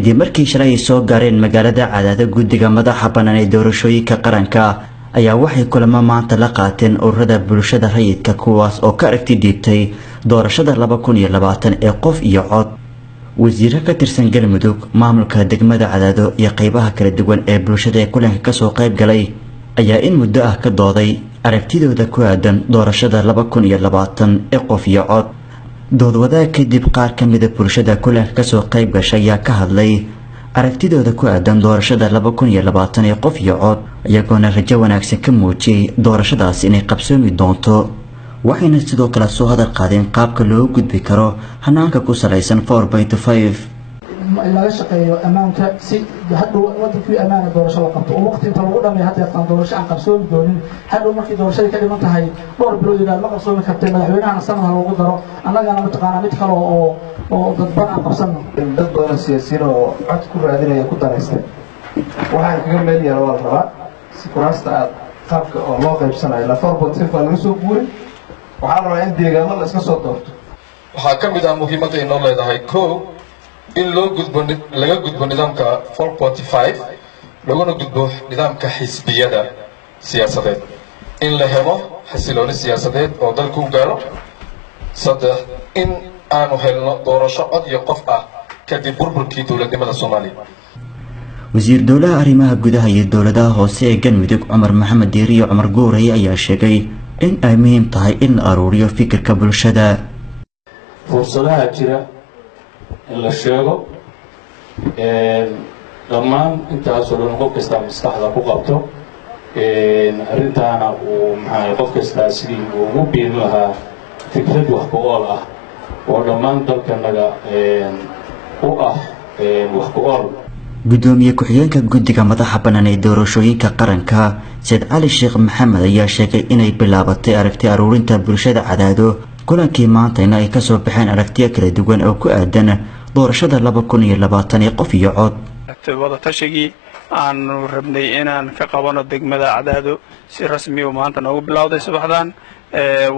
kadib markii shalay soo gaareen magaalada Cadaado guddiga madaxa bannaan ee doorashooyinka qaranka ayaa waxay kulamo maanta la qaateen ururada bulshada rayidka kuwaas oo ka aragti dhiibtay doorashada 2020 ee qof iyo cod. wasiirka ka tirsan Galmudug maamulka degmada Cadaado iyo qaybaha kala duwan ee bulshada ee kulanka ka soo qayb galay ayaa in muddo ah ka dooday aragtidooda ku aadan doorashada 2020 ee qof iyo cod. doodwada kadib qaar ka mid ah bulshada kulanka ka soo qayb gashay ayaa ka hadlay aragtidooda ku aadan doorashada 2020 ee qof iyo cod iyagoona rajo wanaagsan ka muujiyay doorashadaas inay qabsoomi doonto. waxayna sidoo kale soo hadal qaadeen qaabka loo gudbi karo hanaanka ku salaysan 4.5 laga shaqeeyo amaanka si hadhow wadankii amaana doorasho la qabto oo waqti inta lagu dhamay hadda aan doorasho aan qabsoomi doonin hadhow markii doorashada ka dhiman tahay dhowr bilood ilaa ma qabsoomi kartay madaxweynaha sanadka lagu daro annagana mataqaanaa mid kale oo dadban aan qabsano dad badan siyaasiyiin oo cod ku raadinaya ku daraystay waxaan kaga meel yar waa la rabaa si kuraasta aad qaabka oo loo qaybsanayo la 4.5 baa laga soo guuray waxaa la rabaa in deegaano la iska soo doorto. waxaa ka mid ah muhiimadda ay noo leedahay kow in laga gudbo nidaamka 4.5 laguna gudbo nidaamka xisbiyada siyaasadeed in la helo xasilooni siyaasadeed oo dalku gaaro. saddex in aanu helno doorasho cod iyo qof ah kadib burburkii dowladnimada Soomaaliya. wasiir dowlaha arrimaha gudaha iyo dowladaha hoose ee Galmudug Cumar Maxamed Diiriyo Cumar Guuray ayaa sheegay in ay muhiim tahay in la aruuriyo fikirka bulshada. fursadaha jira in la sheego dhammaan intaasoo dhan qof kasta maskaxda ku qabto arrintaana uu qof kasta sidii ugu biin lahaa fikrad wax ku ool ah oo dhammaan dalkanaga u ah wax ku ool. gudoomiye ku-xigeenka guddiga madaxa bannaan ee doorashooyinka qaranka Said Cali Sheekh Maxamed ayaa sheegay inay bilaabatay aragti aruurinta bulshada Cadaado kulankii maantayna ay ka soo baxeen aragtiyo kala duwan oo ku aadan doorashada 2020 ee qof iyo cod. wada tashigii aanu rabnay inaan ka qabano degmada Cadaado si rasmi ah maanta noogu bilowday subaxdan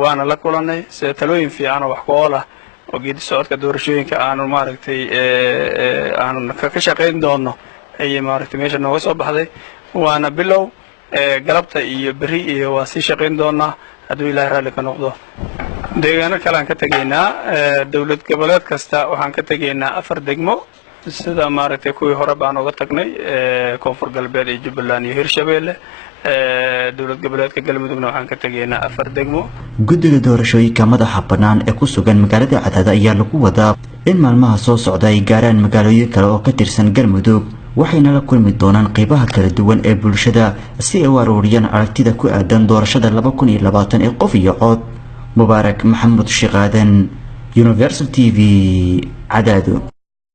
waana la kulanay si talooyin fiican oo wax ku ool ah oo geedi socodka doorashooyinka aanu aanu ka shaqeyn doono ay meesha nooga soo baxday waana bilow galabta iyo bari iyo waa si shaqeyn doonaa hadduu Ilaahay raali ka noqdo. deegaano kale aan ka tageynaa dawlad goboleed kasta waxaan ka tageynaa 4 degmo sida kuwii hore baan uga tagnay koonfur galbeed iyo Jubbaland iyo Hirshabeelle. dawlad goboleedka Galmudugna waxaan ka tageynaa 4 degmo. guddiga doorashooyinka madaxa bannaan ee ku sugan magaalada Cadaado ayaa lagu wadaa in maalmaha soo socda ay gaaraan magaalooyin kale oo ka tirsan Galmudug waxayna la kulmi doonaan qaybaha kala duwan ee bulshada si ay u aruuriyaan aragtida ku aadan doorashada 2020 ee qof iyo cod. مبارك محمد شقادن Universal TV Cadaado.